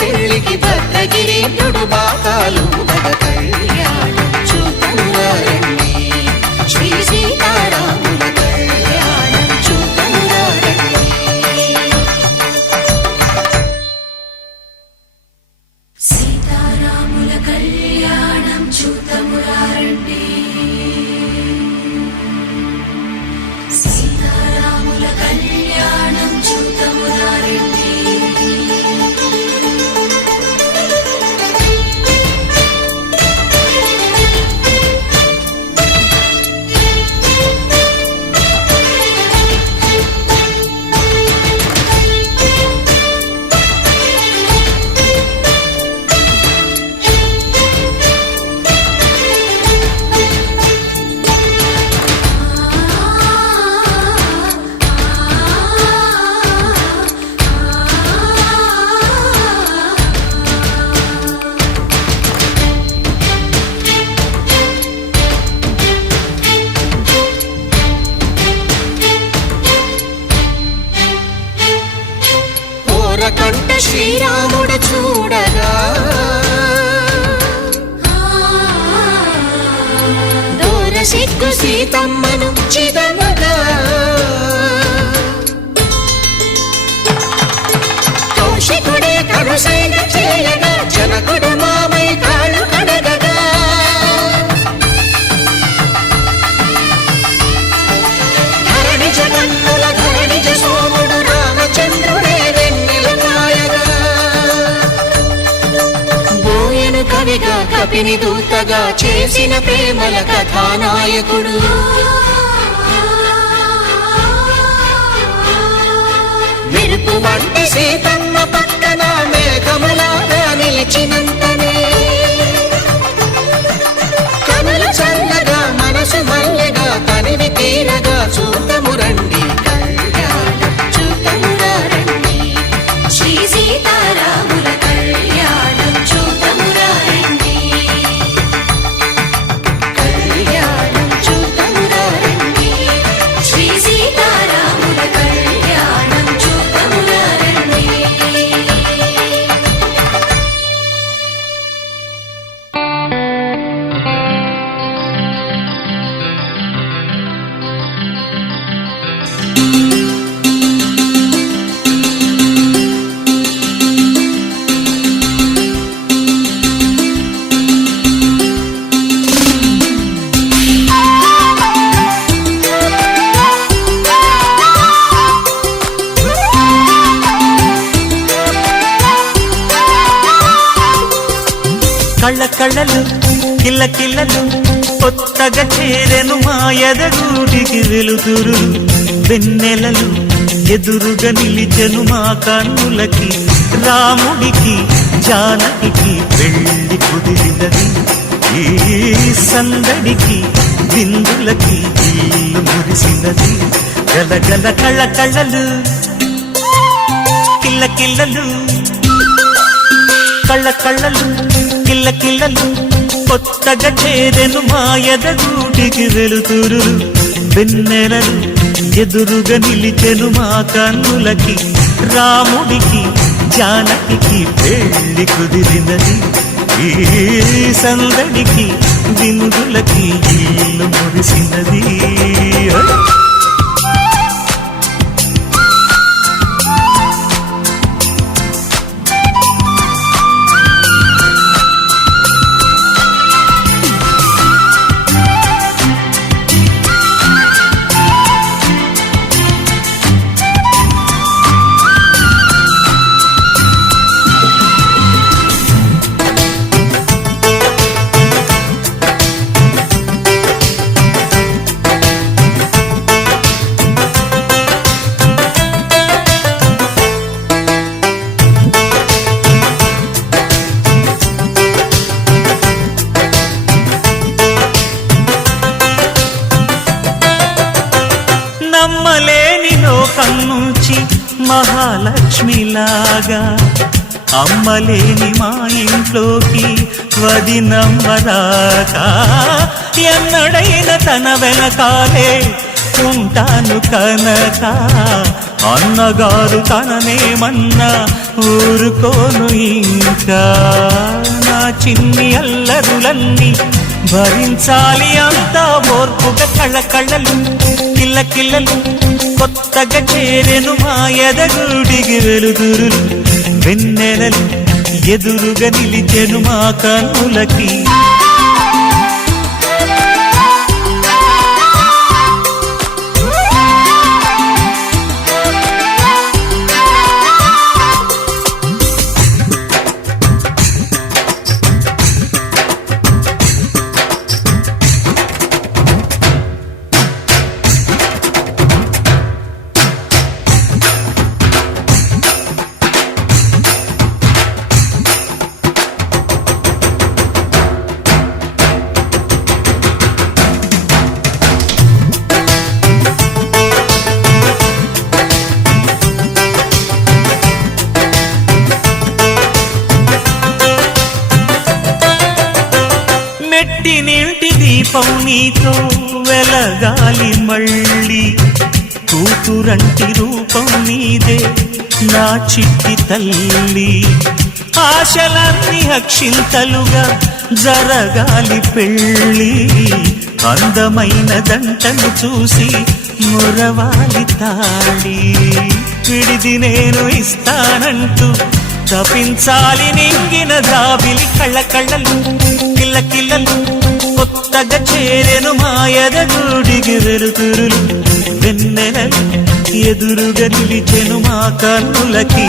పెళ్లికి భద్రగిరీంద్రుడు బాకాలు మగ కళ్యాణం చూతమురా రండి శ్రీ సీతారాముల కళ్యాణం చూతమురా రండి సీతారాముల కళ్యాణం చూతమురా రండి సీతారాముల కళ్యాణం చూతమురా రండి కంట శ్రీరాముడు చూడగా దూర సిగ్గు సీతమ్మను చిదమగా కౌశికుడే కరుసైన చేయగా జనకుడు మామై కాళ్ళు కడగగా ధరణి జగన్నుల ధరణి సోముడు రామచంద్రుడే కవిగా కపిని దూతగా చేసిన ప్రేమల కథానాయకుడు మెరుపు వంటి సీతమ్మ పక్కన మేఘములాగా నిలిచినంతనే కనులు చల్లగా మనసు మల్లెగా తనివి తీరగా చూతము రండి కళ్యాణం చూతమురా రండి శ్రీ సీతారాముల కళ్యాణం చూతమురా రండి కళ్యాణం చూతమురా రండి శ్రీ సీతారాముల కళ్యాణం చూతమురా రండి కళ్ళ కళ్ళలు కిల్ల కిల్లలు కొత్తగా చేరెను మా ఎదగూటికి వెలుతురు వెన్నెలలు ఎదురుగా నిలిచెను మా కన్నులకి రాముడికి జానకి పెళ్లి కుదిరినది ఈ సందడికి విందులకి ఇల్లు మురిసినది గలగల కళ్ళ కళ్ళలు కిల్ల కిల్లలు కళ్ళ కళ్ళలు కిల్ల కిల్లలు కొత్తగా చేరెను మా ఎదగూటికి వెలుతురు వెన్నెలలు ఎదురుగా నిలిచెను మా కన్నులకి రాముడికి జానకి పెళ్లి కుదిరినది ఈ సందడికి విందులకి ఇల్లు మురిసినది నమ్మలేని లోకం నుంచి మహాలక్ష్మిలాగా అమ్మలేని మా ఇంట్లోకి వదినమ్మరాగా ఎన్నడైన తన వెనకాలే ఉంటాను కనక అన్నగారు తననేమన్నా ఊరుకోను ఇంకా. నా చిన్ని అల్లరులన్నీ భరించాలి అంతా ఓర్పుగా. కళ్ళకళ్ళలు కిల్లకిల్లలు కొత్తగా చేరెను మా ఎదగుడికి వెలుగురులు. వెన్నెలలు ఎదురుగా నిలిచెను మా కన్నులకి. మెట్టినింటి దీపం నీతో వెలగాలి మళ్ళీ. కూతురంటి రూపం నీదే నా చిట్టి తల్లి. ఆశలన్నీ అక్షింతలుగా జరగాలి పెళ్ళి. అందమైన దంటను చూసి మురవాలి తాళి. విడిది నేను ఇస్తానంటూ తపించాలి నింగిన జాబిలి. కళ్ళకళ్ళలు కిల్లకిల్లలు కొత్తగా చేరెను మాయదగుడికి వెలుతురులు. వెన్నెలలు ఎదురుగా నిలిచెను మా కన్నులకి.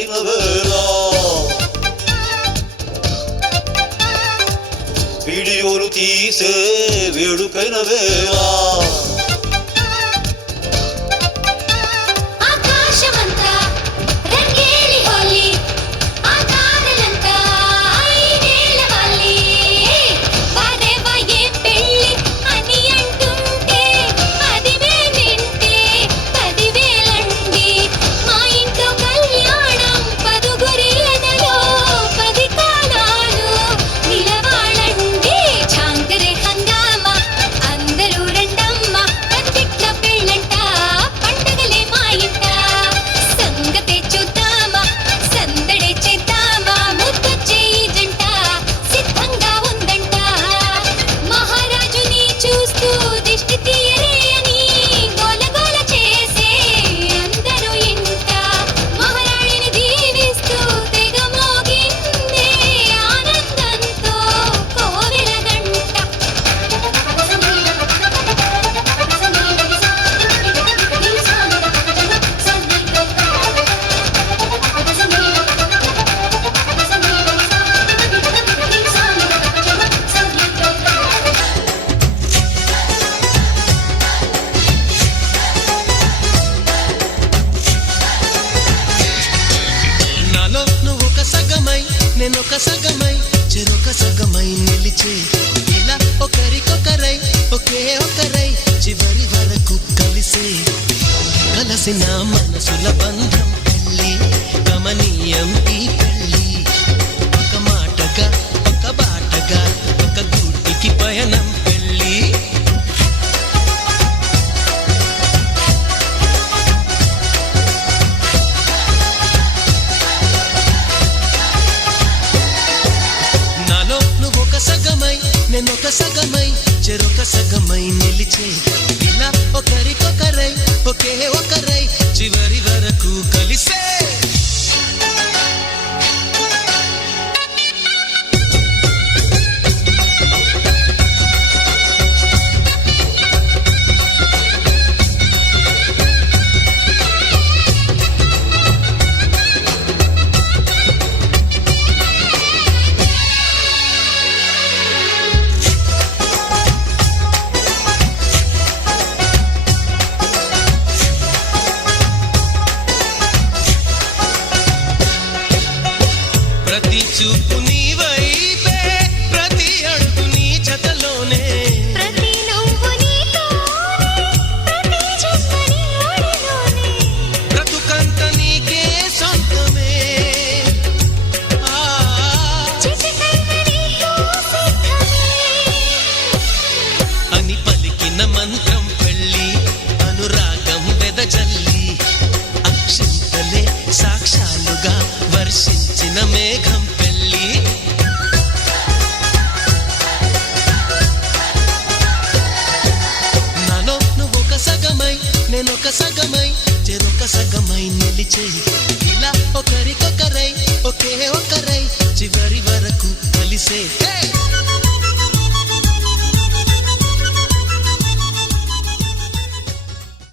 వేడుకైన వేళ వీడియోలు తీసే వేడుకైన వేళ ఆకాశమంతా రంగేలి హోలీ ఆ తారలంతా ఐదేళ్ల వాలి వారే వాయే పెళ్ళి అని అంటుంటే పదివే వింటే పదివేలండి మా ఇంట్లో కళ్యాణం పదుగురిళ్ళలో 10 కాలాలు నిలవాలండి చాంకరే హంగామా అందరూ రండమ్మ పత్తిట్ల పెళ్ళంట పండగలే మా ఇంట సంగతే చూద్దామా సందడే చేద్దామా ముద్దొచ్చే ఈ జంట సిద్ధంగా ఉందంట మహారాజుని చూస్తూ దిష్టి తీయరే అని గోలగోల చేసే అందరూ ఇంట మహారాణిని దీవిస్తూ తెగ మోగిందే ఆనందంతో కోవెల గంట నాలో నువ్వు ఒక సగమై నేనొక సగమై చెరొక సగమై నిలిచే ఇలా ఒకరికొకరై ఒకే ఒకరై చివరి వరకు కలిసే కలసిన మనసుల బంధం పెళ్ళి గమనీయం ఈ పెళ్ళి ఒక మాటగా ఒక బాటగా ఒక గూటికి పయనం పెళ్ళి నాలో నువ్వు ఒక సగమై నేనొక సగమై చెరొక సగమై నిలిచే ఇలా ఒకరికొకరై ఒకే ఒకరై చివరి వరకు కలిసే ప్రతి చూపు నీ వైపే ప్రతి అడుగు నీ జతలోనే ప్రతి నవ్వు నీతోనే ప్రతి జన్మని ఒడిలోనే బ్రతుకంత నీకే సొంతమే ఆ చిటికైన నీతో సిద్ధమే అని పలికిన మంత్రం పెళ్ళి అనురాగం వెదజల్లి అక్షింతలే సాక్షాలుగా వర్షించిన మేఘం పెళ్ళి నాలో నువ్వు ఒక సగమై నేనొక సగమై చెరొక సగమై నిలిచే ఇలా ఒకరికొకరై ఒకే ఒకరై చివరి వరకు కలిసే